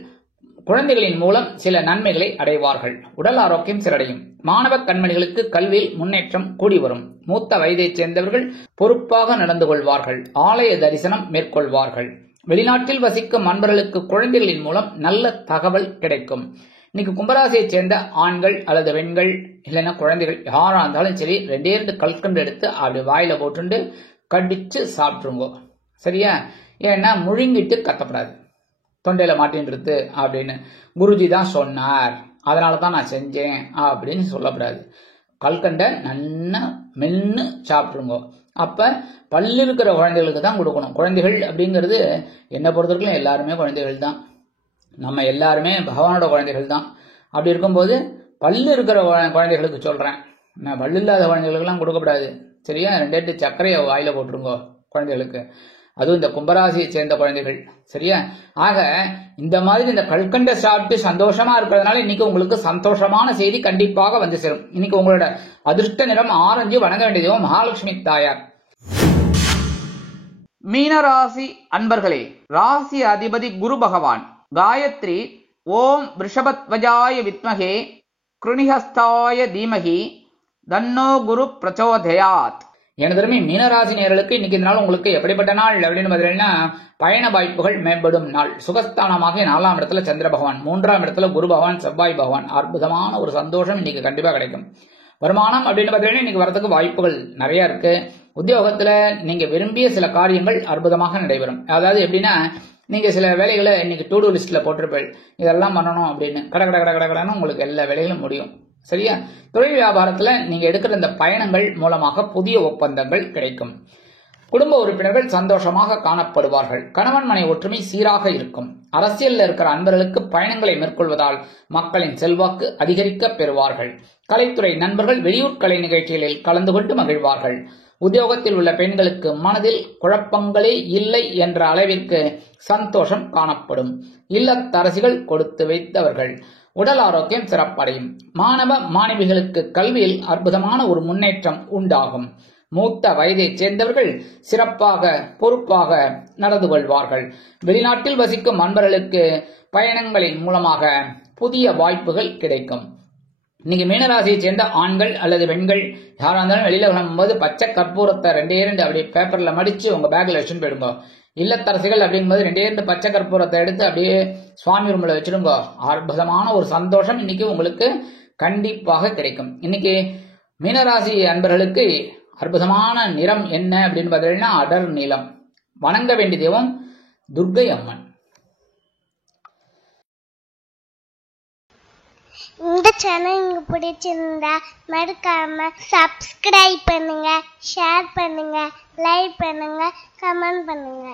குழந்தைகளின் மூலம் சில நன்மைகளை அடைவார்கள். உடல் ஆரோக்கியம் சீரடையும். மாணவ கண்மணிகளுக்கு கல்வியில் முன்னேற்றம் கூடி வரும். மூத்த வயதைச் சேர்ந்தவர்கள் பொறுப்பாக நடந்து கொள்வார்கள். ஆலய தரிசனம் மேற்கொள்வார்கள். வெளிநாட்டில் வசிக்கும் நண்பர்களுக்கு குழந்தைகளின் மூலம் நல்ல தகவல் கிடைக்கும். இன்னைக்கு கும்பராசியைச் சேர்ந்த ஆண்கள் அல்லது பெண்கள் இல்லைன்னா குழந்தைகள் யாரா இருந்தாலும் சரி 2 கல்கண்டு எடுத்து அப்படி வாயில போட்டுண்டு கடிச்சு சாப்பிட்டுருங்கோ. சரியா? ஏன்னா முழுங்கிட்டு கத்தப்படாது, தொண்டையில மாட்டின்றது அப்படின்னு குருஜி தான் சொன்னார், அதனால தான் நான் செஞ்சேன் அப்படின்னு சொல்லக்கூடாது. கல்கண்டை நல்லா மென்னு சாப்பிட்டுருங்கோ. அப்ப பல்லு இருக்கிற குழந்தைகளுக்கு தான் கொடுக்கணும். குழந்தைகள் அப்படிங்கிறது என்னை பொறுத்தவரைக்கும் எல்லாருமே குழந்தைகள் தான். நம்ம எல்லாருமே பகவானோட குழந்தைகள் தான். அப்படி இருக்கும்போது பல்லு இருக்கிற குழந்தைகளுக்கு சொல்றேன், நான் பல்லு இல்லாத குழந்தைகளுக்கெல்லாம் கொடுக்கக்கூடாது. சரியா? 2 சர்க்கரையை வாயில போட்டுருங்கோ குழந்தைகளுக்கு, அதுவும் இந்த கும்பராசியை சேர்ந்த குழந்தைகள். சரியா? ஆக இந்த மாதிரி இந்த கல்கண்டை சாப்பிட்டு சந்தோஷமா இருக்கிறதுனால இன்னைக்கு உங்களுக்கு சந்தோஷமான செய்தி கண்டிப்பாக வந்து சேரும். இன்னைக்கு உங்களோட அதிர்ஷ்ட நிறம் ஆரஞ்சு. வணங்க வேண்டியது மகாலட்சுமி தாயார். மீனராசி அன்பர்களே, ராசி அதிபதி குரு பகவான். காயத்ரி ஓம் ரிஷபத்வஜாய வித்மகே கிருணிஹஸ்தாய தீமகி தன்னோ குரு பிரச்சோதயாத். எனதருமை மீனராசி நேயர்களுக்கு இன்னைக்கு இந்த நாள் உங்களுக்கு எப்படிப்பட்ட நாள் அப்படின்னு பார்த்தீங்கன்னா, பயண வாய்ப்புகள் மேம்படும் நாள். சுகஸ்தானமாக 4ஆம் இடத்துல சந்திர பகவான், 3ஆம் இடத்துல குரு பகவான், செவ்வாய் பகவான். அற்புதமான ஒரு சந்தோஷம் இன்னைக்கு கண்டிப்பா கிடைக்கும். வருமானம் அப்படின்னு பார்த்தீங்கன்னா இன்னைக்கு வரதுக்கு வாய்ப்புகள் நிறைய இருக்கு. உத்தியோகத்துல நீங்க விரும்பிய சில காரியங்கள் அற்புதமாக நடைபெறும். அதாவது எப்படின்னா, நீங்க சில வேலைகளை இன்னைக்கு டு டூ லிஸ்ட்ல போட்டிருப்பீங்க, இதெல்லாம் பண்ணணும் அப்படின்னு கடன்னு உங்களுக்கு எல்லா வேலைகளும் முடியும். சரியா? தொழில் வியாபாரத்துல நீங்க எடுக்கிற இந்த பயணங்கள் மூலமாக புதிய ஒப்பந்தங்கள் கிடைக்கும். குடும்ப உறுப்பினர்கள் சந்தோஷமாக காணப்படுவார்கள். கணவன் மனை ஒற்றுமை சீராக இருக்கும். அரசியல்ல இருக்கிற அன்பர்களுக்கு பயணங்களை மேற்கொள்வதால் மக்களின் செல்வாக்கு அதிகரிக்க பெறுவார்கள். கலைத்துறை நண்பர்கள் வெளியூர் கலை நிகழ்ச்சிகளில் கலந்து கொண்டு மகிழ்வார்கள். உத்தியோகத்தில் உள்ள பெண்களுக்கு மனதில் குழப்பங்களே இல்லை என்ற அளவிற்கு சந்தோஷம் காணப்படும். இல்லத்தரசிகள் கொடுத்து வைத்தவர்கள். உடல் ஆரோக்கியம் சிறப்படையும். மாணவ மாணவிகளுக்கு கல்வியில் அற்புதமான ஒரு முன்னேற்றம் உண்டாகும். மூத்த வயதைச் சேர்ந்தவர்கள் சிறப்பாக பொறுப்பாக நடந்து கொள்வார்கள். வெளிநாட்டில் வசிக்கும் அன்பர்களுக்கு பயணங்களின் மூலமாக புதிய வாய்ப்புகள் கிடைக்கும். இன்னைக்கு மீனராசியை சேர்ந்த ஆண்கள் அல்லது பெண்கள் யாரா இருந்தாலும் வெளியில கிளம்பும்போது பச்சை கற்பூரத்தை 2 அப்படி பேப்பர்ல மடிச்சு உங்க பேக்ல வச்சுட்டு போயிடுங்க. இல்லத்தரசிகள் அப்படிங்கும்போது 2 பச்சை கற்பூரத்தை எடுத்து அப்படியே சுவாமி ரூம்ல வச்சிடுங்க. அற்புதமான ஒரு சந்தோஷம் இன்னைக்கு உங்களுக்கு கண்டிப்பாக கிடைக்கும். இன்னைக்கு மீனராசி அன்பர்களுக்கு அற்புதமான நிறம் என்ன அப்படின்னு பார்த்தீங்கன்னா அடர் நீலம். வணங்க வேண்டிய தெய்வம் துர்க்கை அம்மன். இந்த சேனல் உங்களுக்கு பிடிச்சிருந்தா மறக்காம சப்ஸ்கிரைப் பண்ணுங்க, ஷேர் பண்ணுங்க, லைக் பண்ணுங்க, கமெண்ட் பண்ணுங்க.